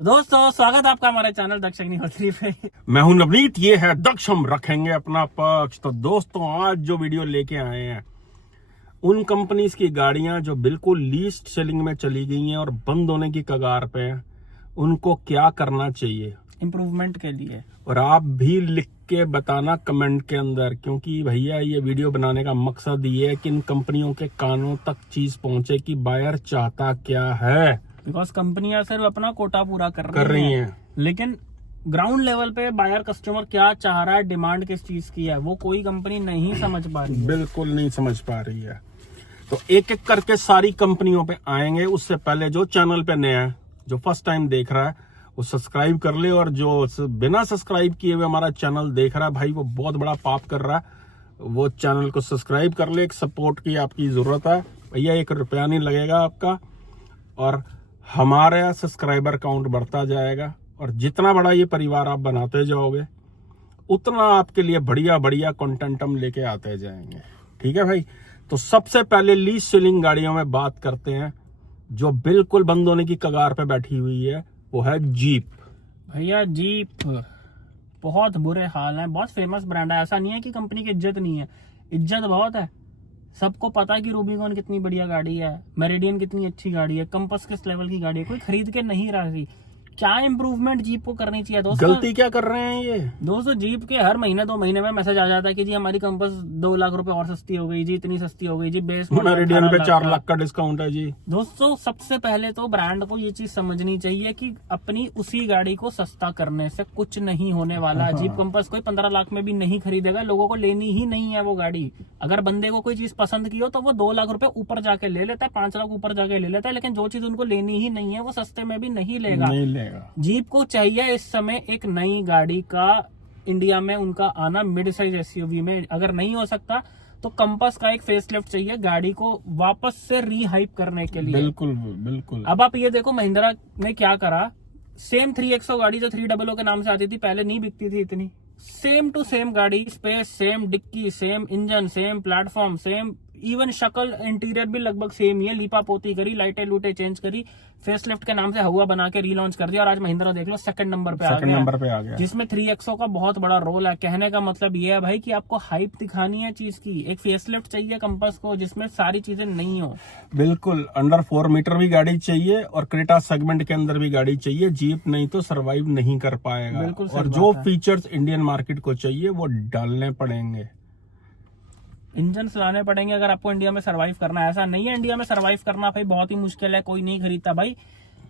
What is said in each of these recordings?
दोस्तों स्वागत है आपका हमारे चैनल दक्ष अग्निहोत्री पे। मैं हूं नवनीत, ये है दक्ष, हम रखेंगे अपना पक्ष। तो दोस्तों आज जो वीडियो लेके आए हैं उन कंपनीज की गाड़ियां जो बिल्कुल लीस्ट सेलिंग में चली गई हैं और बंद होने की कगार पे हैं, उनको क्या करना चाहिए इम्प्रूवमेंट के लिए। और आप भी लिख के बताना कमेंट के अंदर, क्योंकि भैया ये वीडियो बनाने का मकसद ये है कि इन कंपनियों के कानों तक चीज पहुंचे कि बायर चाहता क्या है। बिकॉज कंपनियां सिर्फ अपना कोटा पूरा कर रही हैं, लेकिन ग्राउंड लेवल पे बायर कस्टमर क्या चाह रहा है, डिमांड किस चीज की है, वो कोई कंपनी नहीं समझ पा रही है। बिल्कुल नहीं समझ पा रही है। तो एक एक करके सारी कंपनियों पे आएंगे। उससे पहले जो चैनल पे नया है, जो फर्स्ट टाइम देख रहा है, वो सब्सक्राइब कर ले, और जो बिना सब्सक्राइब किए हुए हमारा चैनल देख रहा है भाई, वो बहुत बड़ा पाप कर रहा है। वो चैनल को सब्सक्राइब कर ले, एक सपोर्ट की आपकी जरूरत है भैया, 1 रुपया नहीं लगेगा आपका, और हमारा सब्सक्राइबर काउंट बढ़ता जाएगा। और जितना बड़ा ये परिवार आप बनाते जाओगे, उतना आपके लिए बढ़िया बढ़िया कंटेंट हम लेके आते जाएंगे। ठीक है भाई। तो सबसे पहले लीस्ट सेलिंग गाड़ियों में बात करते हैं जो बिल्कुल बंद होने की कगार पे बैठी हुई है, वो है जीप। भैया जीप बहुत बुरे हाल है, बहुत फेमस ब्रांड है। ऐसा नहीं है कि कंपनी की इज्जत नहीं है, इज्जत बहुत है। सबको पता है कि रूबिकॉन कितनी बढ़िया गाड़ी है, मेरिडियन कितनी अच्छी गाड़ी है, कंपस किस लेवल की गाड़ी है, कोई खरीद के नहीं रही। क्या इम्प्रूवमेंट जीप को करनी चाहिए दोस्तों? गलती क्या कर रहे हैं ये दोस्तों? जीप के हर महीने 2 महीने में मैसेज आ जाता है कि जी हमारी कंपस 2 लाख रुपए और सस्ती हो गई जी, इतनी सस्ती हो गई जी, बेस मेरिडियन पे 4 लाख का डिस्काउंट है जी। दोस्तों सबसे पहले तो ब्रांड को ये चीज समझनी चाहिए कि अपनी उसी गाड़ी को सस्ता करने से कुछ नहीं होने वाला है। जीप कंपस कोई 15 लाख में भी नहीं खरीदेगा, लोगों को लेनी ही नहीं है वो गाड़ी। अगर बंदे को कोई चीज पसंद की हो तो वो 2 लाख रुपए ऊपर जाके ले लेता है, 5 लाख ऊपर जाके ले लेता है, लेकिन जो चीज उनको लेनी ही नहीं है वो सस्ते में भी नहीं लेगा। जीप को चाहिए इस समय एक नई गाड़ी का इंडिया में उनका आना, मिड साइज एसयूवी में। अगर नहीं हो सकता तो कंपस का एक फेसलिफ्ट चाहिए गाड़ी को वापस से रीहाइप करने के लिए। बिल्कुल बिल्कुल। अब आप ये देखो महिंद्रा ने क्या करा, सेम 3XO गाड़ी जो 300 के नाम से आती थी पहले, नहीं बिकती थी इतनी, सेम टू सेम गाड़ी, space same, dicky same, engine same, platform same, even शक्ल इंटीरियर भी लगभग सेम ही है। लीपा पोती करी, लाइटें लूटे चेंज करी, फेसलिफ्ट के नाम से हवा बना के रीलॉन्च कर दिया, और आज महिंद्रा देख लो सेकंड नंबर पे आ गया, जिसमें 3XO का बहुत बड़ा रोल है। कहने का मतलब ये है भाई कि आपको हाइप दिखानी है चीज की, एक फेसलिफ्ट चाहिए कंपस को जिसमें सारी चीजें नहीं हो। बिल्कुल, अंडर 4 मीटर भी गाड़ी चाहिए, और क्रेटा सेगमेंट के अंदर भी गाड़ी चाहिए। जीप नहीं तो सरवाइव नहीं कर पाएगा। बिल्कुल। और जो फीचर्स इंडियन मार्केट को चाहिए वो डालने पड़ेंगे, इंजन लाने पड़ेंगे अगर आपको इंडिया में सरवाइव करना है। ऐसा नहीं है इंडिया में सरवाइव करना भाई बहुत ही मुश्किल है, कोई नहीं खरीदता भाई।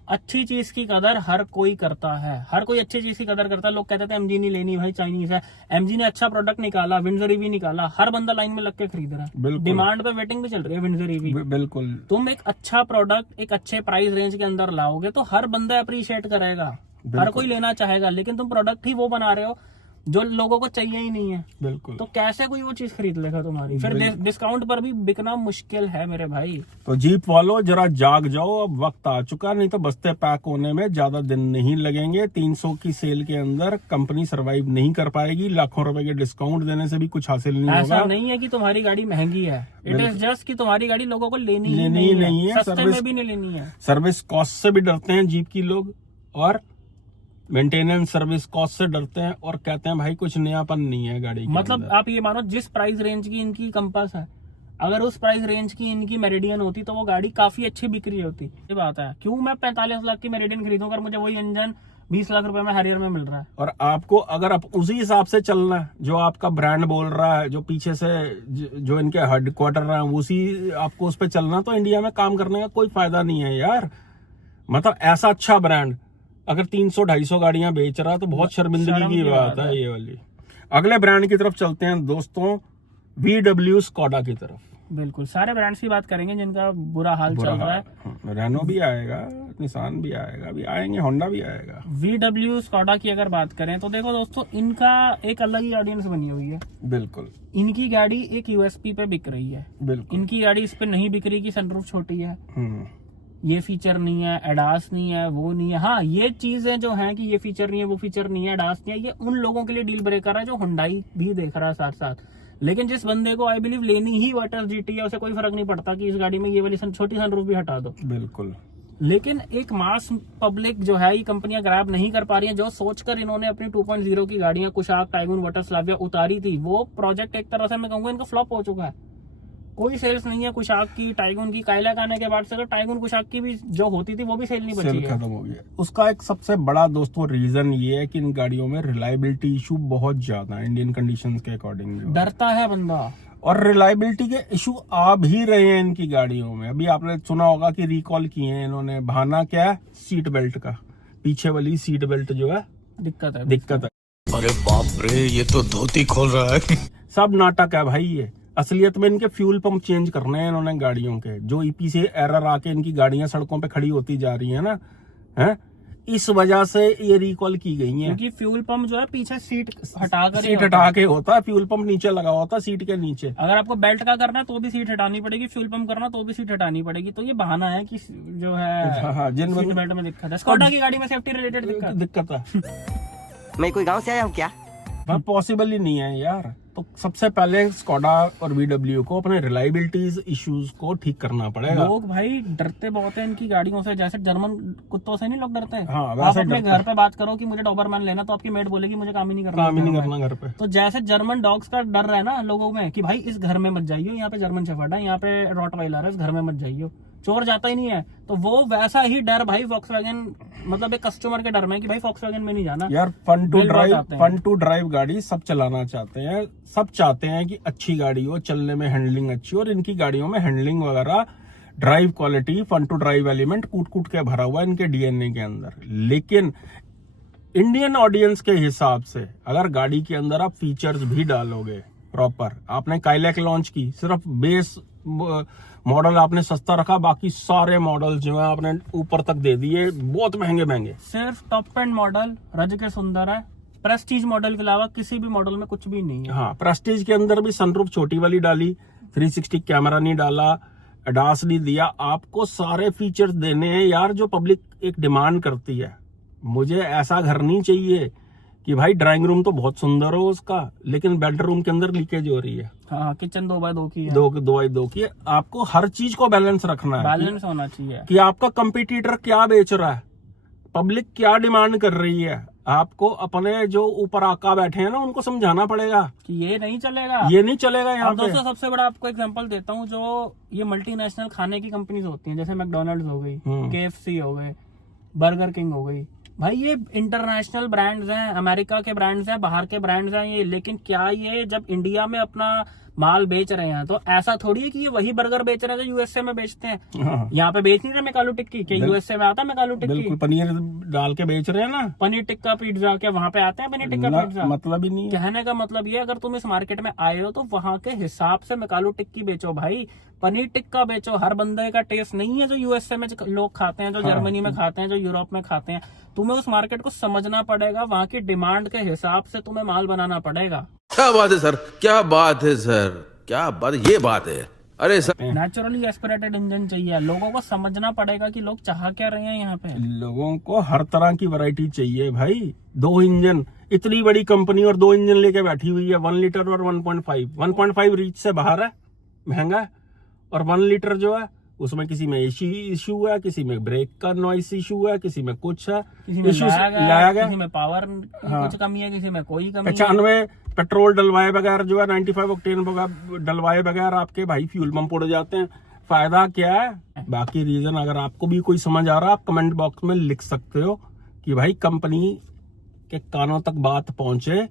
अच्छी चीज की कदर हर कोई करता है, हर कोई अच्छी चीज की कदर करता है। लोग कहते थे एमजी नहीं लेनी भाई, चाइनीज है। एमजी ने अच्छा प्रोडक्ट निकाला, विंडसर ईवी निकाला, हर बंदा लाइन में लग के खरीद रहा है, डिमांड पे वेटिंग भी चल रही है विंडसर ईवी। बिल्कुल। तुम एक अच्छा प्रोडक्ट एक अच्छे प्राइस रेंज के अंदर लाओगे तो हर बंदा अप्रिशिएट करेगा, हर कोई लेना चाहेगा। लेकिन तुम प्रोडक्ट ही वो बना रहे हो जो लोगों को चाहिए ही नहीं है। बिल्कुल। तो कैसे कोई वो चीज खरीद लेगा तुम्हारी? फिर डिस्काउंट पर भी बिकना मुश्किल है मेरे भाई। तो जीप वालों जरा जाग जाओ, अब वक्त आ चुका, नहीं तो बस्ते पैक होने में ज्यादा दिन नहीं लगेंगे। 300 की सेल के अंदर कंपनी सरवाइव नहीं कर पाएगी। लाखों रुपए के डिस्काउंट देने से भी कुछ हासिल नहीं होगा। ऐसा नहीं है कि तुम्हारी गाड़ी महंगी है, इट इज जस्ट कि तुम्हारी गाड़ी लोगों को लेनी ही नहीं है, सस्ते में भी नहीं लेनी है। सर्विस कॉस्ट से भी डरते हैं जीप की लोग, और मेंटेनेंस सर्विस कॉस्ट से डरते हैं, और कहते हैं भाई कुछ नयापन नहीं है गाड़ी के मतलब अंदर। आप ये मानो जिस प्राइस रेंज की इनकी कंपास है, अगर उस प्राइस रेंज की इनकी मेरिडियन होती तो वो गाड़ी काफी अच्छी बिक रही होती। ये बात है, क्यों मैं 45 लाख की मेरिडियन खरीदूंगा, मुझे वही इंजन 20 लाख रुपए में हैरियर में मिल रहा है। और आपको अगर आप उसी हिसाब से चलना है जो आपका ब्रांड बोल रहा है, जो पीछे से जो इनके हेडक्वार्टर है, उसी आपको उस पर चलना, तो इंडिया में काम करने का कोई फायदा नहीं है यार। मतलब ऐसा अच्छा ब्रांड अगर 300-250 गाड़ियां बेच रहा है तो बहुत शर्मिंदगी की बात है ये वाली। अगले ब्रांड की तरफ चलते हैं दोस्तों, VW स्कोडा की तरफ। बिल्कुल, सारे ब्रांड्स की बात करेंगे जिनका बुरा हाल चल रहा है। रेनो भी आएगा, निसान भी आएगा, अभी आएंगे, होंडा भी आएगा। VW स्कोडा की अगर बात करें तो देखो दोस्तों, इनका एक अलग ही ऑडियंस बनी हुई है। बिल्कुल। इनकी गाड़ी एक यूएसपी पे बिक रही है। बिल्कुल। इनकी गाड़ी इस पे नहीं बिक रही कि सनरूफ छोटी है, ये फीचर नहीं है, एडास नहीं है, वो नहीं है। हाँ, ये चीजें जो हैं कि ये फीचर नहीं है, वो फीचर नहीं है, एडास नहीं है, ये उन लोगों के लिए डील ब्रेकर है जो हुंडई भी देख रहा है साथ साथ। लेकिन जिस बंदे को आई बिलीव लेनी ही वाटर जीटी है, उसे कोई फर्क नहीं पड़ता कि इस गाड़ी में ये वाली छोटी सनरूफ भी हटा दो। बिल्कुल। लेकिन एक मास पब्लिक जो है ये कंपनियां ग्रैब नहीं कर पा रही हैं। जो सोचकर इन्होंने अपनी 2.0 की गाड़ियां कुशाक, टाइगून, वाटरस्लाविया उतारी थी, वो प्रोजेक्ट एक तरह से मैं कहूंगा इनका फ्लॉप हो चुका है। कोई सेल्स नहीं है कुशाक की, टाइगून की। काइलैक आने के बाद से तो टाइगून कुशाक की भी जो होती थी वो भी सेल नहीं बची है, खत्म हो गया। उसका एक सबसे बड़ा दोस्तों रीजन ये है कि इन गाड़ियों में रिलायबिलिटी इशू बहुत ज्यादा है इंडियन कंडीशंस के अकॉर्डिंग। डरता है बंदा, और रिलायबिलिटी के इशू आ भी रहे हैं इनकी गाड़ियों में। अभी आपने सुना होगा कि रिकॉल किए हैं इन्होंने। बहाना क्या है? सीट बेल्ट का। पीछे वाली सीट बेल्ट जो है दिक्कत है। अरे बाप रे, ये तो धोती खोल रहा है। सब नाटक है भाई ये। असलियत में इनके फ्यूल पंप चेंज करने हैं इन्होंने गाड़ियों के। जो ईपी से एरर आके इनकी गाड़ियां सड़कों पे खड़ी होती जा रही है ना, है इस वजह से ये रिकॉल की गई है। क्योंकि फ्यूल पंप जो है पीछे सीट हटा के होता है। फ्यूल पंप नीचे लगा होता है सीट के नीचे। अगर आपको बेल्ट का करना है तो भी सीट हटानी पड़ेगी, फ्यूल पंप करना तो भी सीट हटानी पड़ेगी। तो ये बहाना है कि जो है हाँ, जिन सीट बेल्ट में दिक्कत है। स्कोडा की गाड़ी में सेफ्टी रिलेटेड दिक्कत है। मैं कोई गांव से आया हूँ क्या? पॉसिबल ही नहीं है यार। तो सबसे पहले स्कोडा और VW को अपने रिलायबिलिटीज इश्यूज को ठीक करना पड़ेगा। लोग भाई डरते बहुत है इनकी गाड़ियों से, जैसे जर्मन कुत्तों से नहीं लोग डरते हैं। हाँ, आप अपने घर पे बात करो कि मुझे डॉबरमैन लेना, तो आपकी मेड बोलेगी मुझे काम ही नहीं करना घर पे। तो जैसे जर्मन डॉग्स का डर है ना लोगों में कि भाई इस घर में मत जाइयो, यहाँ पे जर्मन शेफर्ड है, यहाँ पे रॉटवाइलर है, इस घर में मत जाइयो, चोर जाता ही नहीं है। तो वो वैसा ही डर भाई वॉक्सवैगन, मतलब एक कस्टमर के डर में कि भाई वॉक्सवैगन में नहीं जाना यार। फन टू ड्राइव गाड़ी सब चलाना चाहते हैं। सब चाहते हैं कि अच्छी गाड़ी हो, चलने में हैंडलिंग अच्छी हो। और इनकी गाड़ियों में हैंडलिंग वगैरह, drive quality, fun to drive element कूट के भरा हुआ है इनके डीएनए के अंदर। लेकिन इंडियन ऑडियंस के हिसाब से अगर गाड़ी के अंदर आप फीचर्स भी डालोगे प्रॉपर, आपने काइलैक लॉन्च की, सिर्फ बेस मॉडल आपने सस्ता रखा, बाकी सारे मॉडल जो है आपने ऊपर तक दे दिए बहुत महंगे। सिर्फ टॉप एंड मॉडल रज के सुंदर है, प्रेस्टीज मॉडल के अलावा किसी भी मॉडल में कुछ भी नहीं है। हाँ, प्रेस्टीज के अंदर भी सनरूफ छोटी वाली डाली, 360 कैमरा नहीं डाला, एडास नहीं दिया। आपको सारे फीचर्स देने हैं यार जो पब्लिक एक डिमांड करती है। मुझे ऐसा घर नहीं चाहिए कि भाई ड्राइंग रूम तो बहुत सुंदर हो उसका, लेकिन बेडरूम के अंदर लीकेज हो रही है। हाँ, किचन 2x2 की है, 2x2 की है। आपको हर चीज को बैलेंस रखना है, बैलेंस होना चाहिए कि आपका कंपटीटर क्या बेच रहा है, पब्लिक क्या डिमांड कर रही है। आपको अपने जो ऊपर आका बैठे हैं ना उनको समझाना पड़ेगा कि ये नहीं चलेगा यहाँ पे। दोस्तों सबसे बड़ा आपको एग्जांपल देता हूँ, जो ये मल्टीनेशनल खाने की कंपनीज होती हैं, जैसे मैकडोनल्ड्स हो गई, KFC हो गए, बर्गर किंग हो गई, भाई ये इंटरनेशनल ब्रांड्स हैं, अमेरिका के ब्रांड्स हैं, बाहर के ब्रांड्स हैं ये। लेकिन क्या ये जब इंडिया में अपना माल बेच रहे हैं तो ऐसा थोड़ी है कि ये वही बर्गर बेच रहे हैं जो यूएसए में बेचते हैं। हाँ। यहाँ पे बेच नहीं रहे मैकालू टिक्की, क्या यूएसए में आता है मैकालू टिक्की? बिल्कुल, पनीर डाल के बेच रहे हैं ना। पनीर टिक्का पिज्जा क्या वहाँ पे आते हैं? पनीर टिक्का पिज्जा मतलब ही नहीं है। कहने का मतलब ये, अगर तुम इस मार्केट में आए हो तो वहाँ के हिसाब से मैकालू टिक्की बेचो भाई, पनीर टिक्का बेचो। हर बंदे का टेस्ट नहीं है जो यूएसए में लोग खाते हैं, जो जर्मनी में खाते हैं, जो यूरोप में खाते हैं। तुम्हें उस मार्केट को समझना पड़ेगा, वहाँ की डिमांड के हिसाब से तुम्हें माल बनाना पड़ेगा। क्या बात है सर, क्या बात है सर, क्या बात, ये बात है। अरे सर, नेचुरली एस्पिरेटेड इंजन चाहिए। लोगों को समझना पड़ेगा कि लोग चाह क्या रहे हैं यहाँ पे। लोगों को हर तरह की वैरायटी चाहिए भाई। 2 इंजन, इतनी बड़ी कंपनी और 2 इंजन लेके बैठी हुई है, 1 लीटर और 1.5 रीच से बाहर है, महंगा है। और 1 लीटर जो है उसमें किसी में एसी इशू है, किसी में ब्रेक का नॉइस इशू है, किसी में कुछ है, किसी में लैग है, किसी में पावर कुछ कमी है, किसी में कोई कमी 95 पेट्रोल डलवाए बगैर जो है 95 ऑक्टेन डलवाए बगैर आपके भाई फ्यूल पंप उड़ जाते हैं। फायदा क्या है? बाकी रीजन अगर आपको भी कोई समझ आ रहा है आप कमेंट बॉक्स में लिख सकते हो कि भाई कंपनी के कानों तक बात पहुंचे।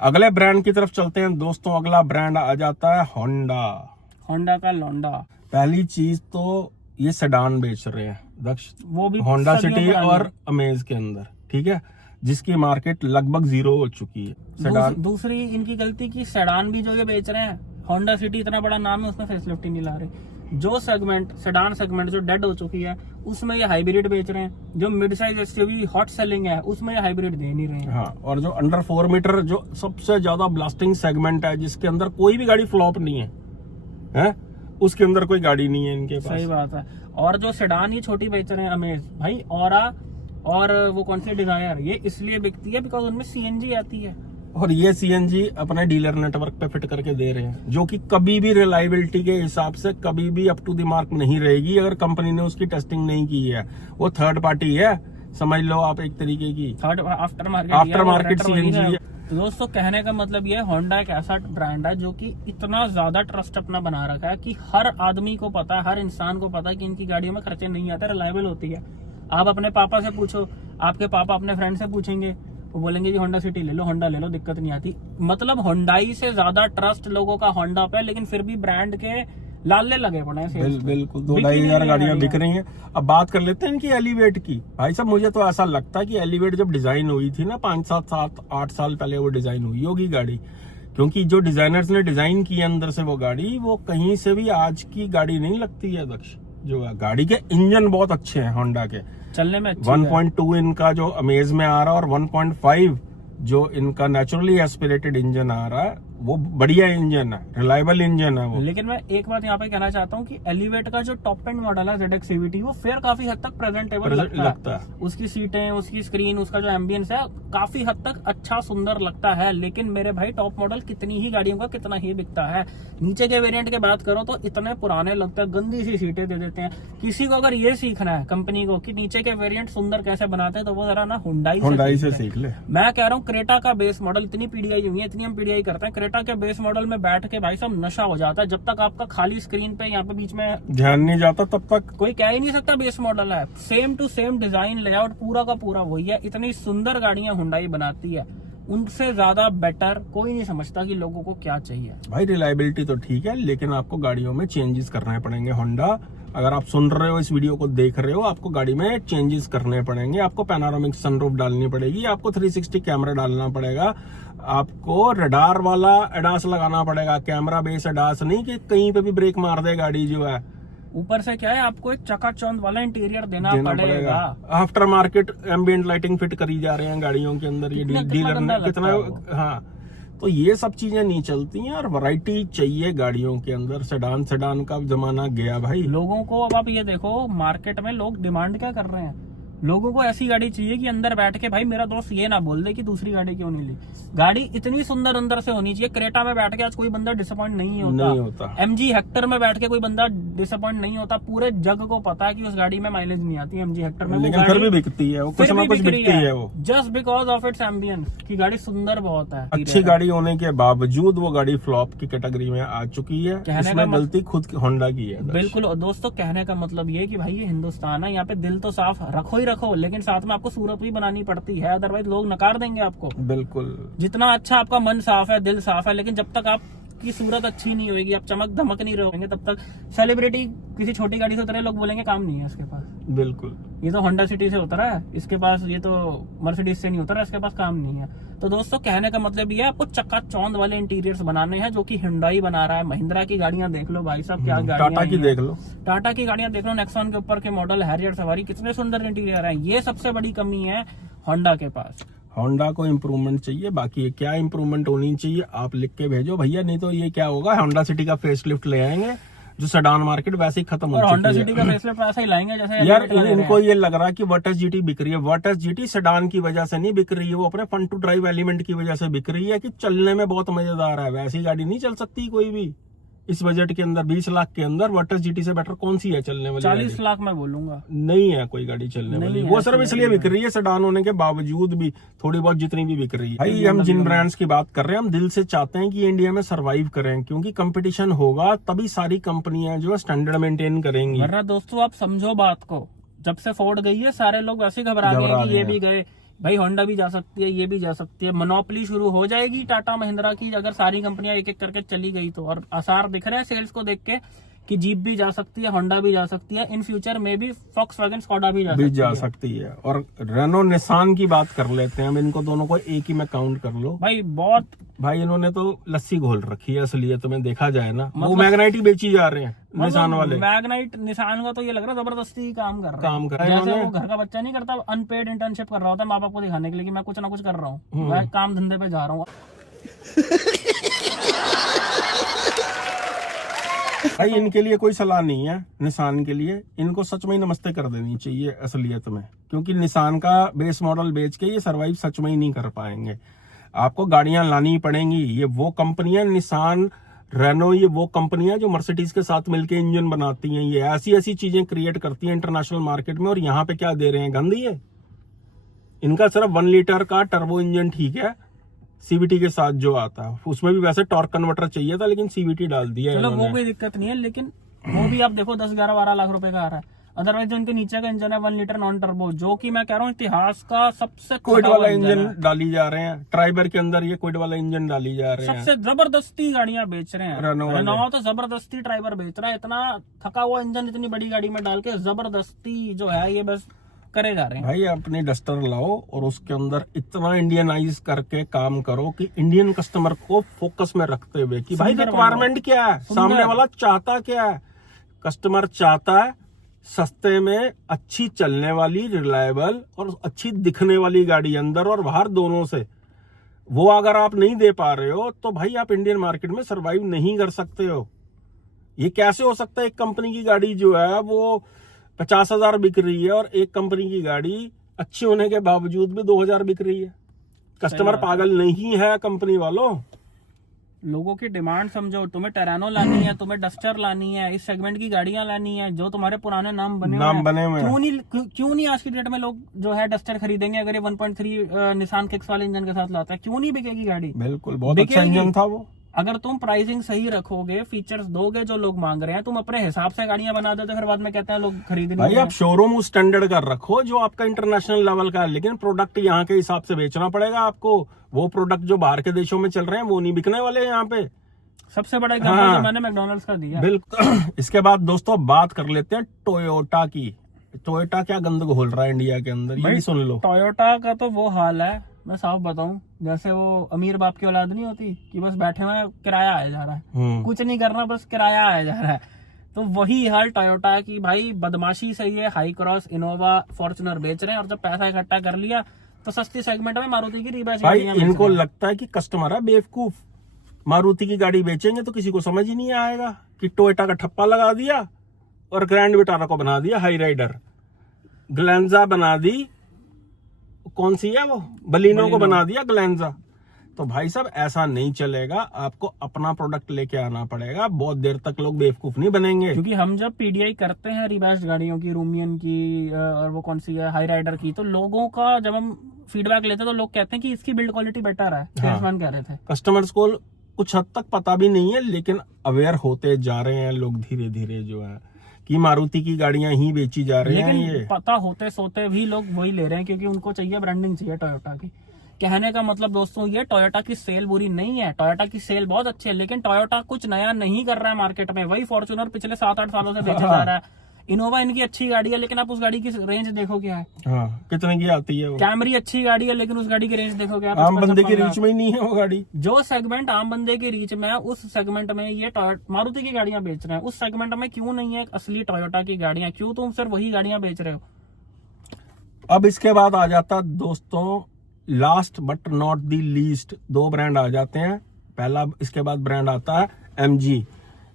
अगले ब्रांड की तरफ चलते हैं दोस्तों। अगला ब्रांड आ जाता है होंडा का लोंडा। पहली चीज तो ये सेडान बेच रहे हैं दक्ष, वो भी होंडा सिटी और अमेज के अंदर, ठीक है, जिसकी मार्केट लगभग 0 हो चुकी है। सेडान दूसरी इनकी गलती की सेडान भी जो ये बेच रहे हैं, होंडा सिटी इतना बड़ा नाम है उसमें फेसलिफ्ट ही नहीं ला रहे। जो सेगमेंट सेडान सेगमेंट जो डेड हो चुकी है उसमें ये हाइब्रिड बेच रहे हैं। जो mid size SUV hot selling है उसमें ये हाइब्रिड दे नहीं रहे हैं। हाँ, और जो अंडर 4 मीटर जो सबसे ज्यादा ब्लास्टिंग सेगमेंट है, जिसके अंदर कोई भी गाड़ी फ्लॉप नहीं है, उसके अंदर कोई गाड़ी नहीं है इनके पास। सही बात है। और जो सेडान ये छोटी बेच रहे हैं अमेज भाई, ऑरा और वो कौन सी डिजायर, ये इसलिए बिकती है बिकॉज उनमें सीएनजी आती है। और ये सीएनजी अपने डीलर नेटवर्क पे फिट करके दे रहे हैं, जो कि कभी भी रिलायबिलिटी के हिसाब से कभी भी अप टू द मार्क नहीं रहेगी अगर कंपनी ने उसकी टेस्टिंग नहीं की है। वो थर्ड पार्टी है, समझ लो आप एक तरीके की थर्ड आफ्टर मार्केट सीएनजी है। तो दोस्तों कहने का मतलब ये है, होंडा एक ऐसा ब्रांड है जो कि इतना ज्यादा ट्रस्ट अपना बना रखा है कि हर आदमी को पता है, हर इंसान को पता है कि इनकी गाड़ियों में खर्चे नहीं आते, रिलायबल होती है। आप अपने पापा से पूछो, आपके पापा अपने फ्रेंड से पूछेंगे, वो बोलेंगे कि होंडा सिटी ले लो, होंडा ले लो, दिक्कत नहीं आती। मतलब होंडाई से ज्यादा ट्रस्ट लोगों का होंडा पे है, लेकिन फिर भी ब्रांड के लाले लगे पड़े हैं sales पे। बिल्कुल 2-2,500 गाड़ियां बिक रही हैं। अब बात कर लेते हैं इनकी एलिवेट की। भाई साहब मुझे तो ऐसा लगता है कि एलिवेट जब डिजाइन हुई थी ना 5-7-8 साल पहले वो डिजाइन हुई होगी गाड़ी, क्योंकि जो डिजाइनर्स ने डिजाइन की अंदर से वो गाड़ी, वो कहीं से भी आज की गाड़ी नहीं लगती है दक्ष। जो है गाड़ी के इंजन बहुत अच्छे हैं होंडा के, चलने में 1.2 इनका जो अमेज में आ रहा है और 1.5 जो इनका नेचुरली एस्पिरेटेड इंजन आ रहा है, वो बढ़िया इंजन है, रिलायबल इंजन है वो। लेकिन मैं एक बात यहाँ पे कहना चाहता हूँ कि एलिवेट का जो टॉप एंड मॉडल है ZX CVT, वो फिर काफी हद तक प्रेजेंटेबल लगता है। उसकी सीटें, उसकी स्क्रीन, उसका जो एम्बियंस है काफी हद तक अच्छा सुंदर लगता है। लेकिन मेरे भाई टॉप मॉडल कितनी ही गाड़ियों का कितना ही बिकता है। नीचे के वेरिएंट की बात करो तो इतने पुराने लगते हैं, गंदी सी सीटें दे देते हैं। किसी को अगर ये सीखना है कंपनी को कि नीचे के वेरिएंट सुंदर कैसे बनाते हैं, तो वो जरा ना हुंडई से सीख ले। मैं कह रहा हूँ क्रेटा का बेस मॉडल, इतनी पीडीआई हुई है, इतनी हम पीडीआई करते हैं, क्रेटा के बेस मॉडल में बैठ के भाई साहब नशा हो जाता है। जब तक आपका खाली स्क्रीन पे यहाँ पे बीच में ध्यान नहीं जाता तब तक कोई कह ही नहीं सकता बेस मॉडल है। Same to same design, layout पूरा का पूरा वही है। इतनी सुंदर गाड़ियां हुंडई बनाती है, उनसे ज्यादा बेटर कोई नहीं समझता कि लोगों को क्या चाहिए। भाई रिलायबिलिटी तो ठीक है, लेकिन आपको गाड़ियों में चेंजेस करने पड़ेंगे। होंडा, अगर आप सुन रहे हो, इस वीडियो को देख रहे हो, आपको गाड़ी में चेंजेस करने पड़ेंगे। आपको पैनोरामिक सनरूफ डालनी पड़ेगी, आपको 360 कैमरा डालना पड़ेगा, आपको रडार वाला एडास लगाना पड़ेगा, कैमरा बेस एडास नहीं कि कहीं पे भी ब्रेक मार दे गाड़ी जो है। ऊपर से क्या है, आपको एक चकाचौंध वाला इंटीरियर देना पड़ेगा। After market ambient lighting fit करी जा रहे हैं गाड़ियों के अंदर, ये डीलर ने कितना, हाँ। तो ये सब चीजें नहीं चलती हैं और वैरायटी चाहिए गाड़ियों के अंदर। सेडान का जमाना गया भाई। लोगों को अब आप ये देखो, मार्केट में लोग डिमांड क्या कर रहे हैं, लोगों को ऐसी गाड़ी चाहिए कि अंदर बैठ के भाई मेरा दोस्त ये ना बोल दे कि दूसरी गाड़ी क्यों नहीं ली। गाड़ी इतनी सुंदर अंदर से होनी चाहिए। क्रेटा में बैठ के आज कोई बंदा डिसअपॉइंट नहीं होता। MG हेक्टर में बैठ के कोई बंदा डिसअपॉइंट नहीं होता। पूरे जग को पता है कि उस गाड़ी में माइलेज नहीं आती MG हेक्टर में, लेकिन फिर भी बिकती है वो, कुछ ना कुछ बिकती है वो, just because of its ambience की गाड़ी सुंदर बहुत है। अच्छी गाड़ी होने के बावजूद वो गाड़ी फ्लॉप की कैटेगरी में आ चुकी है। इसमें गलती खुद होंडा की है। बिल्कुल दोस्तों, कहने का मतलब ये कि भाई ये हिंदुस्तान है, यहाँ पे दिल तो साफ रखो ही रखो, लेकिन साथ में आपको सूरत भी बनानी पड़ती है, अदरवाइज लोग नकार देंगे आपको। बिल्कुल, जितना अच्छा आपका मन साफ है, दिल साफ है, लेकिन जब तक आपकी सूरत अच्छी नहीं होगी, आप चमक धमक नहीं रहोगे, तब तक सेलिब्रिटी किसी छोटी गाड़ी से उतरे, लोग बोलेंगे काम नहीं है इसके पास। बिल्कुल, ये तो होंडा सिटी से उतरा है, इसके पास, ये तो मर्सिडीज से नहीं उतरा, इसके पास काम नहीं है। तो दोस्तों कहने का मतलब ये है, आपको चकाचौंध वाले इंटीरियर्स बनाने हैं, जो कि हुंडई बना रहा है। महिंद्रा की गाड़ियां देख लो भाई साहब, क्या गाड़ियां, टाटा की देख लो, टाटा की गाड़ियां देख लो, नेक्सॉन के ऊपर के मॉडल, हैरियर सवारी, कितने सुंदर इंटीरियर है। ये सबसे बड़ी कमी है होंडा के पास। होंडा को इम्प्रूवमेंट चाहिए, बाकी ये क्या इम्प्रूवमेंट होनी चाहिए आप लिख के भेजो भैया, नहीं तो ये क्या होगा, होंडा सिटी का फेसलिफ्ट ले आएंगे, जो सेडान मार्केट वैसे ही खत्म हो चुकी है। होंडा सिटी का फेसलिफ्ट वैसा ही लाएंगे जैसे यार इनको ये लग रहा है कि वर्टस जीटी बिक रही है। वर्टस जीटी सेडान की वजह से नहीं बिक रही है, वो अपने फन टू ड्राइव एलिमेंट की वजह से बिक रही है कि चलने में बहुत मजेदार है। वैसी गाड़ी नहीं चल सकती कोई भी इस बजट के अंदर। 20 लाख के अंदर वर्टस जीटी से बेटर कौन सी है चलने वाली? 40 लाख में बोलूंगा, नहीं है कोई गाड़ी चलने वाली। वो सिर्फ इसलिए बिक रही है सेडान होने के बावजूद भी, थोड़ी बहुत जितनी भी बिक रही है। भाई हम जिन ब्रांड्स की बात कर रहे हैं, हम दिल से चाहते हैं कि इंडिया में सर्वाइव करें, क्योंकि कंपटीशन होगा तभी सारी कंपनियां जो है स्टैंडर्ड मेंटेन करेंगी। वरना दोस्तों आप समझो बात को, जब से फोर्ड गई है सारे लोग वैसे घबरा गए कि ये भी गए, भाई होंडा भी जा सकती है, ये भी जा सकती है। मोनोपोली शुरू हो जाएगी टाटा महिंद्रा की अगर सारी कंपनियां एक एक करके चली गई तो। और आसार दिख रहे हैं सेल्स को देख के कि जीप भी जा सकती है, होंडा भी जा सकती है, इन फ्यूचर में भी फॉक्सवैगन स्कोडा भी जा सकती है। और रेनो निसान की बात कर लेते हैं हम, इनको दोनों को एक ही में काउंट कर लो। भाई बहुत, भाई इन्होंने तो लस्सी घोल रखी है असलियत में देखा जाए ना। वो मैग्नाइट ही बेची जा रहे हैं निसान वाले। मैग्नाइट निसान का तो ये लग रहा है जबरदस्ती काम कर रहा है, जैसे वो घर का बच्चा नहीं करता, अनपेड इंटर्नशिप कर रहा होता है माँ बाप को दिखाने के लिए कि मैं कुछ ना कुछ कर रहा हूँ, मैं काम धंधे पे जा रहा हूँ। भाई इनके लिए कोई सलाह नहीं है, निसान के लिए इनको सच में ही नमस्ते कर देनी चाहिए असलियत में, क्योंकि निसान का बेस मॉडल बेच के ये सर्वाइव सच में ही नहीं कर पाएंगे। आपको गाड़ियां लानी पड़ेंगी। ये वो कंपनियां, निसान, रेनो, ये वो कंपनियां जो मर्सिडीज के साथ मिलके इंजन बनाती हैं। ये ऐसी ऐसी चीजें क्रिएट करती हैं इंटरनेशनल मार्केट में, और यहाँ पे क्या दे रहे हैं, गंदी है। इनका सिर्फ 1 लीटर का टर्बो इंजन ठीक है, सीवीटी के साथ जो आता है, उसमें भी वैसे टॉर्क कन्वर्टर चाहिए था, लेकिन सीवीटी डाल दिया है चलो वो इन्होंने। कोई दिक्कत नहीं है, लेकिन वो भी आप देखो 10, 11, 12 लाख रुपए का आ रहा है। अदरवाइज जो इनके नीचे का इंजन है 1 लीटर नॉन टर्बो, जो कि मैं कह रहा हूँ इतिहास का सबसे क्विड खराब वाला इंजन इंजन है। डाली जा रहे हैं, ट्राइबर के अंदर ये क्विड वाला इंजन डाली जा रहे हैं। सबसे जबरदस्ती गाड़ियां बेच रहे हैं। रेनो वाले। रेनो तो जबरदस्ती ड्राइवर बेच रहा है, इतना थका हुआ इंजन इतनी बड़ी गाड़ी में डाल के जबरदस्ती जो है ये बस करे जा रहे हैं। भाई अपनी डस्टर लाओ और उसके अंदर इतना इंडियनाइज करके काम करो कि इंडियन कस्टमर को फोकस में रखते हुए कि भाई सुंदर रिक्वायरमेंट क्या है, सामने वाला चाहता क्या है। कस्टमर चाहता है सस्ते में अच्छी चलने वाली, रिलायबल और अच्छी दिखने वाली गाड़ी, अंदर और बाहर दोनों से। वो अगर आप नहीं दे पा रहे हो तो भाई आप इंडियन मार्केट में सरवाइव नहीं कर सकते हो। ये कैसे हो सकता है, एक कंपनी की गाड़ी जो है वो 50,000 बिक रही है और एक कंपनी की गाड़ी अच्छी होने के बावजूद भी 2,000 बिक रही है। कस्टमर पागल नहीं है कंपनी वालों। लोगों की डिमांड समझो, तुम्हें टेरानो लानी है, तुम्हें डस्टर लानी है, इस सेगमेंट की गाड़ियां लानी है जो तुम्हारे पुराने नाम बने हुए हैं। क्यों नहीं आज की डेट में लोग जो है डस्टर खरीदेंगे अगर ये 1.3 निसान किक्स वाले इंजन के साथ लाता है? क्यों नहीं बिकेगी गाड़ी? बिल्कुल, बहुत अच्छा इंजन था वो। अगर तुम प्राइसिंग सही रखोगे, फीचर्स दोगे जो लोग मांग रहे हैं, तुम अपने हिसाब से गाड़ियां बना देते, फिर बाद में कहते हैं लोग खरीद नहीं भाई रहे। आप शोरूम उस स्टैंडर्ड का रखो जो आपका इंटरनेशनल लेवल का है, लेकिन प्रोडक्ट यहाँ के हिसाब से बेचना पड़ेगा आपको। वो प्रोडक्ट जो बाहर के देशों में चल रहे हैं वो नहीं बिकने वाले यहाँ पे। सबसे बड़ा एग्जांपल जो मैंने मैकडॉनल्ड्स का दिया। बिल्कुल। इसके बाद दोस्तों बात कर लेते हैं टोयोटा की। टोयोटा क्या गंद घोल रहा है इंडिया के अंदर, ये भी सुन लो। टोयोटा का तो वो हाल है, मैं साफ बताऊं, जैसे वो अमीर बाप की औलाद नहीं होती कि बस बैठे हुए किराया आया जा रहा है, कुछ नहीं करना, बस किराया आया जा रहा है। तो वही हाल टोयोटा की। भाई बदमाशी से ये हाई क्रॉस, इनोवा, फॉर्च्यूनर बेच रहे हैं, और जब पैसा इकट्ठा कर लिया तो सस्ती सेगमेंट में मारुति की रीबैच। भाई इनको लगता है कि कस्टमर है बेवकूफ, मारुति की गाड़ी बेचेंगे तो किसी को समझ ही नहीं आएगा कि टोयोटा का ठप्पा लगा दिया और ग्रैंड विटारा को बना दिया हाई राइडर, ग्लेंजा बना दी, कौन सी है वो, बलिनो को बना दिया ग्लेंजा। तो भाई साहब ऐसा नहीं चलेगा, आपको अपना प्रोडक्ट लेके आना पड़ेगा। बहुत देर तक लोग बेवकूफ नहीं बनेंगे। क्योंकि हम जब पीडीआई करते हैं रिबैच गाड़ियों की, रूमियन की और वो कौन सी है हाई राइडर की, तो लोगों का जब हम फीडबैक लेते हैं तो लोग कहते हैं कि इसकी बिल्ड क्वालिटी बेटर है। सेल्समैन कह रहे थे। कस्टमर्स को कुछ हद तक पता भी नहीं है, लेकिन अवेयर होते जा रहे हैं लोग धीरे धीरे जो है कि मारुति की गाड़ियां ही बेची जा रही हैं। लेकिन ये पता होते सोते भी लोग वही ले रहे हैं क्योंकि उनको चाहिए, ब्रांडिंग चाहिए टोयोटा की। कहने का मतलब दोस्तों ये टोयोटा की सेल बुरी नहीं है, टोयोटा की सेल बहुत अच्छी है, लेकिन टोयोटा कुछ नया नहीं कर रहा है मार्केट में। वही फॉर्च्यूनर पिछले 7-8 सालों से बेचा जा रहा है। इनोवा इनकी अच्छी गाड़ी है, लेकिन आप उस गाड़ी की रेंज देखो क्या है। हाँ, कितने की आती है वो। कैमरी अच्छी गाड़ी है, लेकिन उस गाड़ी की रेंज देखो क्या है। आम बंदे की रीच में ही नहीं है वो गाड़ी। जो सेगमेंट आम बंदे की रीच में है, उस सेगमेंट में ये मारुति की गाड़ियां बेच रहे हैं। उस सेगमेंट में क्यों नहीं है असली टोयोटा की गाड़ियां? क्यों तुम सिर्फ वही गाड़ियां बेच रहे हो? अब इसके बाद आ जाता दोस्तों, last but not the least, 2 brand आ जाते हैं। पहला इसके बाद ब्रांड आता है MG,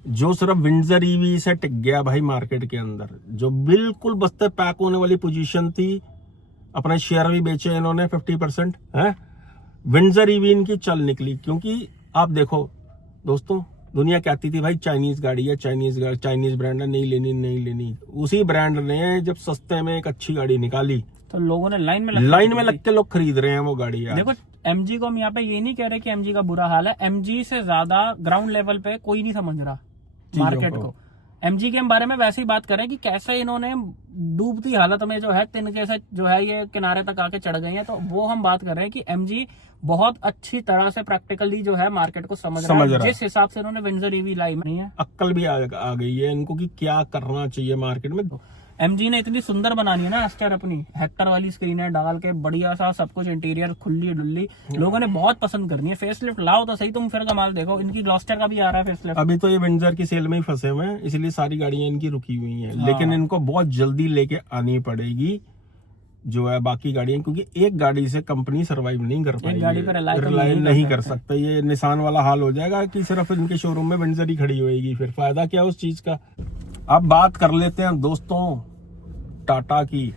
जो सिर्फ विंडसर ईवी से टिक गया भाई मार्केट के अंदर, जो बिल्कुल बस्ते पैक होने वाली पोजीशन थी। अपने शेयर भी बेचे इन्होंने 50% है। विंडसर ईवी इनकी चल निकली, क्योंकि आप देखो दोस्तों, दुनिया कहती थी भाई चाइनीज गाड़ी है, चाइनीज ब्रांड है, नहीं लेनी। उसी ब्रांड ने जब सस्ते में एक अच्छी गाड़ी निकाली तो लोगों ने लाइन में लग के लोग खरीद रहे हैं वो गाड़ी यार। देखो MG को हम यहाँ पे ये नहीं कह रहे कि MG का बुरा हाल है, MG से ज्यादा ग्राउंड लेवल पे कोई नहीं समझ रहा मार्केट को। MG के बारे में वैसे ही बात करें कि कैसे इन्होंने डूबती हालत में जो है तिनके से जो है ये किनारे तक आके चढ़ गई है, तो वो हम बात कर रहे हैं कि MG बहुत अच्छी तरह से प्रैक्टिकली जो है मार्केट को समझ रहा है। जिस हिसाब से इन्होंने विंडसर ईवी लाई नहीं है, अक्ल भी आ गई है इनको कि क्या करना चाहिए मार्केट में। MG ने इतनी सुंदर बनानी है ना एस्टर, अपनी हेक्टर वाली स्क्रीन है डाल के, बढ़िया सा सब कुछ, इंटीरियर खुली डुल्ली, लोगों ने बहुत पसंद करनी है। फेसलिफ्ट लाओ तो सही तुम, फिर कमाल देखो। इनकी ग्लॉस्टर का भी आ रहा है फेसलिफ्ट। अभी तो ये विंडसर की सेल में ही फंसे हुए हैं, इसलिए सारी गाड़ियां इनकी रुकी हुई हैं। लेकिन इनको बहुत जल्दी लेके आनी पड़ेगी जो है बाकी गाड़ियां, क्योंकि एक गाड़ी से कंपनी सर्वाइव नहीं कर पाएगी, गाड़ी पर रिलाय नहीं कर सकता। ये निसान वाला हाल हो जाएगा कि सिर्फ इनके शोरूम में विंडसर ही खड़ी होगी, फिर फायदा क्या उस चीज का। अब बात कर लेते हैं दोस्तों टाटा की।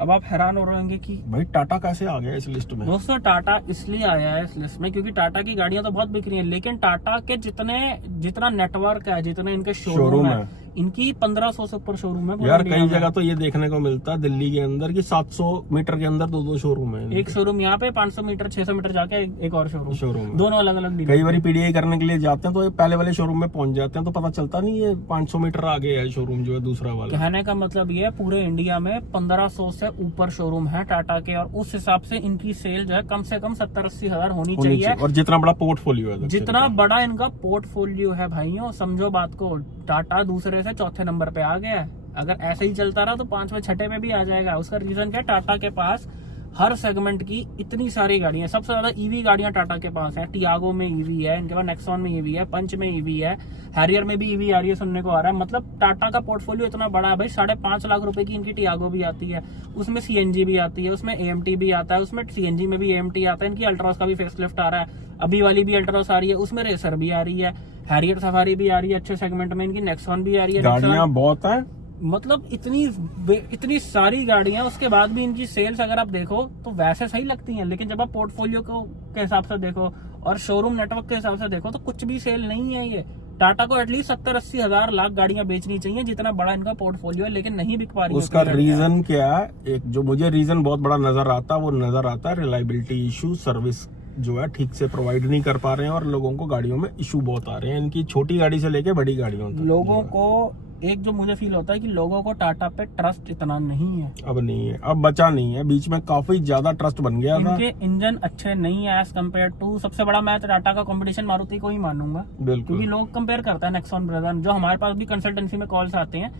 अब आप हैरान हो रहे होंगे कि भाई टाटा कैसे आ गया इस लिस्ट में? दोस्तों टाटा इसलिए आया है इस लिस्ट में क्योंकि टाटा की गाड़ियां तो बहुत बिक रही हैं, लेकिन टाटा के जितना नेटवर्क है, जितने इनके शोरूम है, इनकी 1500 से ऊपर शोरूम है पूरे यार इंडिया कई में। जगह तो ये देखने को मिलता है दिल्ली के अंदर कि 700 मीटर के अंदर 2-2 शोरूम है। एक शोरूम यहाँ पे 500 मीटर 600 मीटर जाके एक और शोरूम है। दोनों अलग अलग कई बार पीडीआई करने के लिए जाते हैं तो ये पहले वाले शोरूम में पहुंच जाते हैं तो पता चलता नहीं है 500 मीटर आगे है शोरूम जो है दूसरा वाला। कहने का मतलब ये है पूरे इंडिया में 1500 से ऊपर शोरूम है टाटा के, और उस हिसाब से इनकी सेल जो है कम से कम 70-80 हजार होनी चाहिए। और जितना बड़ा पोर्टफोलियो है, जितना बड़ा इनका पोर्टफोलियो है भाइयों, समझो बात को, टाटा दूसरे से चौथे नंबर पे आ गया है। अगर ऐसे ही चलता रहा तो 5वें 6ठे में भी आ जाएगा। उसका रीजन क्या है? टाटा के पास हर सेगमेंट की इतनी सारी गाड़ियां, सबसे ज्यादा ईवी गाड़ियां टाटा के पास है। टियागो में ईवी है, इनके पास नेक्सॉन में ईवी है, पंच में ईवी है, हैरियर में भी ईवी आ रही है, सुनने को आ रहा है। मतलब टाटा का पोर्टफोलियो इतना बड़ा है भाई। 5.5 लाख रुपए की इनकी टियागो भी आती है, उसमें सीएनजी भी आती है, उसमें एएमटी भी आता है, उसमें सीएनजी में भी एएमटी आता है। इनकी अल्ट्रॉस का भी फेसलिफ्ट आ रहा है, अभी वाली भी अल्ट्रॉस आ रही है, उसमें रेसर भी आ रही है, हैरियर सफारी भी आ रही है अच्छे सेगमेंट में, इनकी नेक्सॉन भी आ रही है। गाड़ियां बहुत है, मतलब इतनी सारी गाड़ियां, उसके बाद भी इनकी सेल्स अगर आप देखो तो वैसे सही लगती हैं, लेकिन जब आप पोर्टफोलियो के हिसाब से देखो और शोरूम नेटवर्क के हिसाब से देखो तो कुछ भी सेल नहीं है ये। टाटा को एटलीस्ट 70-80 हजार लाख गाड़ियां बेचनी चाहिए, जितना बड़ा इनका पोर्टफोलियो है, लेकिन नहीं बिक पा रही है। उसका रीजन क्या है? एक जो मुझे रीजन बहुत बड़ा नजर आता है वो नजर आता है रिलायबिलिटी इशू। सर्विस जो है ठीक से प्रोवाइड नहीं कर पा रहे हैं और लोगों को गाड़ियों में इशू बहुत आ रहे हैं, इनकी छोटी गाड़ी से लेके बड़ी गाड़ियों तक। लोगों को एक जो मुझे फील होता है कि लोगों को टाटा पे ट्रस्ट इतना नहीं है, अब नहीं है, अब बचा नहीं है। बीच में काफी ज्यादा ट्रस्ट बन गया था। इनके इंजन अच्छे नहीं है एज कम्पेयर टू, सबसे बड़ा मैं टाटा का कंपटीशन मारुति को ही मानूंगा, बिल्कुल। क्योंकि लोग कंपेयर करते हैं नेक्सॉन ब्रदर, जो हमारे पास भी कंसल्टेंसी में कॉल्स आते हैं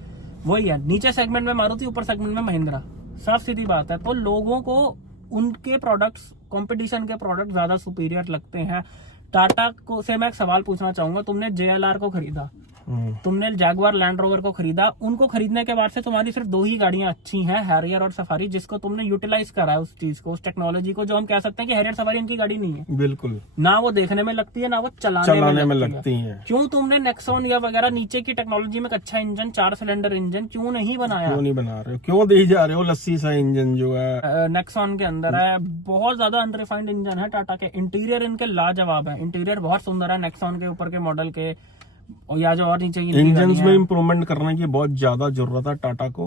वही है। नीचे सेगमेंट में मारुति, ऊपर सेगमेंट में महिंद्रा, साफ सीधी बात है। तो लोगों को उनके प्रोडक्ट्स, कंपटीशन के प्रोडक्ट ज्यादा सुपीरियर लगते हैं। टाटा को से मैं एक सवाल पूछना चाहूंगा, तुमने JLR को खरीदा, तुमने जैगुआर लैंड रोवर को खरीदा, उनको खरीदने के बाद से तुम्हारी सिर्फ 2 ही गाड़ियां अच्छी हैं, हैरियर और सफारी, जिसको तुमने यूटिलाइज करा है उस चीज को, उस टेक्नोलॉजी को, जो हम कह सकते हैं कि हैरियर सफारी उनकी गाड़ी नहीं है। बिल्कुल, ना वो देखने में लगती है, ना वो चलाने में लगती है। क्यों तुमने नेक्सॉन या वगैरह नीचे की टेक्नोलॉजी में एक अच्छा इंजन, 4 सिलेंडर इंजन क्यों नहीं बनाया? क्यों नहीं बना रहे हो? क्यों दे जा रहे हो लस्सी सा इंजन जो है नेक्सॉन के अंदर है? बहुत ज्यादा अनरिफाइंड इंजन है टाटा के। इंटीरियर इनके लाजवाब है, इंटीरियर बहुत सुंदर है नेक्सॉन के ऊपर के मॉडल के, और या जो और नीचे इंजन्स में इम्प्रूवमेंट करने की बहुत ज्यादा जरूरत है टाटा को।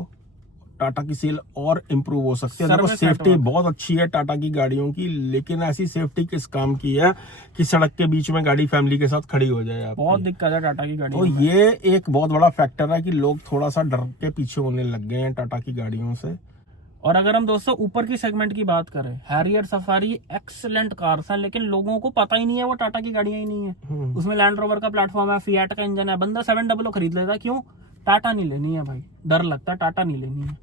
टाटा की सेल और इम्प्रूव हो सकती है। देखो सेफ्टी बहुत अच्छी है टाटा की गाड़ियों की, लेकिन ऐसी सेफ्टी किस काम की है कि सड़क के बीच में गाड़ी फैमिली के साथ खड़ी हो जाए। बहुत दिक्कत है टाटा की गाड़ियों तो में। ये एक बहुत बड़ा फैक्टर है कि लोग थोड़ा सा डर के पीछे होने लग गए हैं टाटा की गाड़ियों से। और अगर हम दोस्तों ऊपर की सेगमेंट की बात करें, हैरियर सफारी एक्सीलेंट कार्स है, लेकिन लोगों को पता ही नहीं है वो टाटा की गाड़ियां ही नहीं है। उसमें लैंड रोवर का प्लेटफॉर्म है, फिएट का इंजन है, बंदा 700 खरीद लेता। क्यों? टाटा नहीं लेनी है भाई, डर लगता है, टाटा नहीं लेनी है।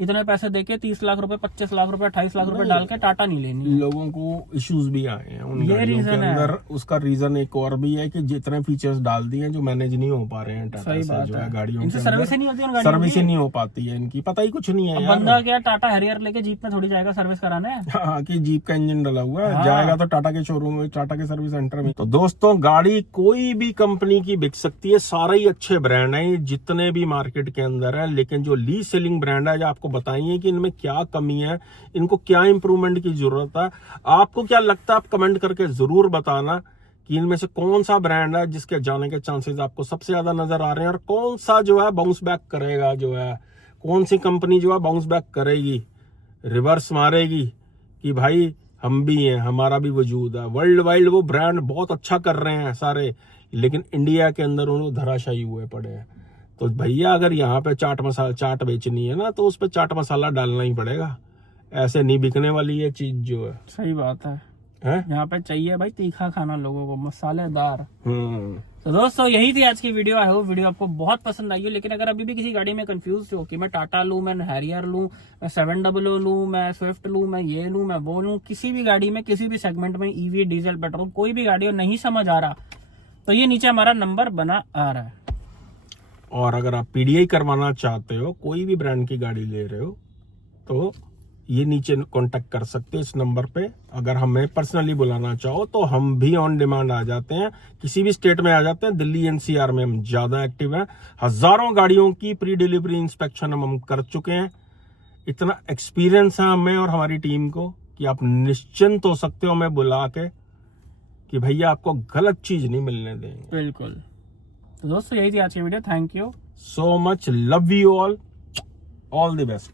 इतने पैसे देके 30 लाख रुपए, 25 लाख रुपए, 28 लाख रुपए डाल के टाटा नहीं लेनी। लोगों को इश्यूज भी आए हैं उन ये गाड़ियों के रीजन है। अंदर। उसका रीजन एक और भी है कि जितने फीचर्स डाल दिए हैं जो मैनेज नहीं हो पा रहे हैं टाटा सही से, बात जो है। है गाड़ियों इनसे के सर्विस ही नहीं होती उन गाड़ियों सर्विस ही की। नहीं हो पाती है इनकी, पता ही कुछ नहीं है अब यार। बंदा क्या टाटा हैरियर लेके जीप में थोड़ी जाएगा सर्विस कराने? हाँ, कि जीप का इंजन डला हुआ है, हाँ। जाएगा तो टाटा के शोरूम में, टाटा के सर्विस सेंटर में। तो दोस्तों गाड़ी कोई भी कंपनी की बिक सकती है, सारे ही अच्छे ब्रांड हैं जितने भी मार्केट के अंदर है, लेकिन जो लीस्ट सेलिंग ब्रांड है, जो आपको बताइए कि इनमें क्या कमी है, इनको क्या इंप्रूवमेंट की जरूरत है। आपको क्या लगता है? आप कमेंट करके जरूर बताना कि इनमें से कौन सा ब्रांड है जिसके जाने के चांसेस आपको सबसे ज्यादा नजर आ रहे हैं, और कौन सा जो है बाउंस बैक करेगा, जो है कौन सी कंपनी जो है बाउंस बैक करेगी, रिवर्स मारेगी कि भाई हम भी हैं, हमारा भी वजूद है। वर्ल्ड वाइड वो ब्रांड बहुत अच्छा कर रहे हैं सारे, लेकिन इंडिया के अंदर उन्हें धराशायी हुए पड़े हैं। तो भैया अगर यहाँ पे चाट बेचनी है ना, तो उस पर चाट मसाला डालना ही पड़ेगा, ऐसे नहीं बिकने वाली ये चीज जो है। सही बात है, यहाँ पे चाहिए भाई तीखा खाना लोगों को, मसालेदार। तो दोस्तों यही थी आज की वीडियो। आई होप वीडियो आपको बहुत पसंद आई हो। लेकिन अगर अभी भी किसी गाड़ी में कंफ्यूज हो कि मैं टाटा लूं, मैं हैरियर लूं, मैं 700 लूं, मैं स्विफ्ट लूं, मैं ये लूं, मैं वो लूं, किसी भी गाड़ी में, किसी भी सेगमेंट में, ईवी, डीजल, पेट्रोल, कोई भी गाड़ी हो, नहीं समझ आ रहा, तो ये नीचे हमारा नंबर बना आ रहा है। और अगर आप पीडीआई करवाना चाहते हो, कोई भी ब्रांड की गाड़ी ले रहे हो, तो ये नीचे कांटेक्ट कर सकते हो इस नंबर पे। अगर हमें पर्सनली बुलाना चाहो तो हम भी ऑन डिमांड आ जाते हैं, किसी भी स्टेट में आ जाते हैं। दिल्ली एनसीआर में हम ज्यादा एक्टिव हैं, हजारों गाड़ियों की प्री डिलीवरी इंस्पेक्शन हम कर चुके हैं। इतना एक्सपीरियंस है हमें और हमारी टीम को कि आप निश्चिंत हो सकते हो हमें बुला के कि भैया आपको गलत चीज नहीं मिलने देंगे। बिल्कुल। तो दोस्तों यही थी आज की video. Thank you so much, love you all the best.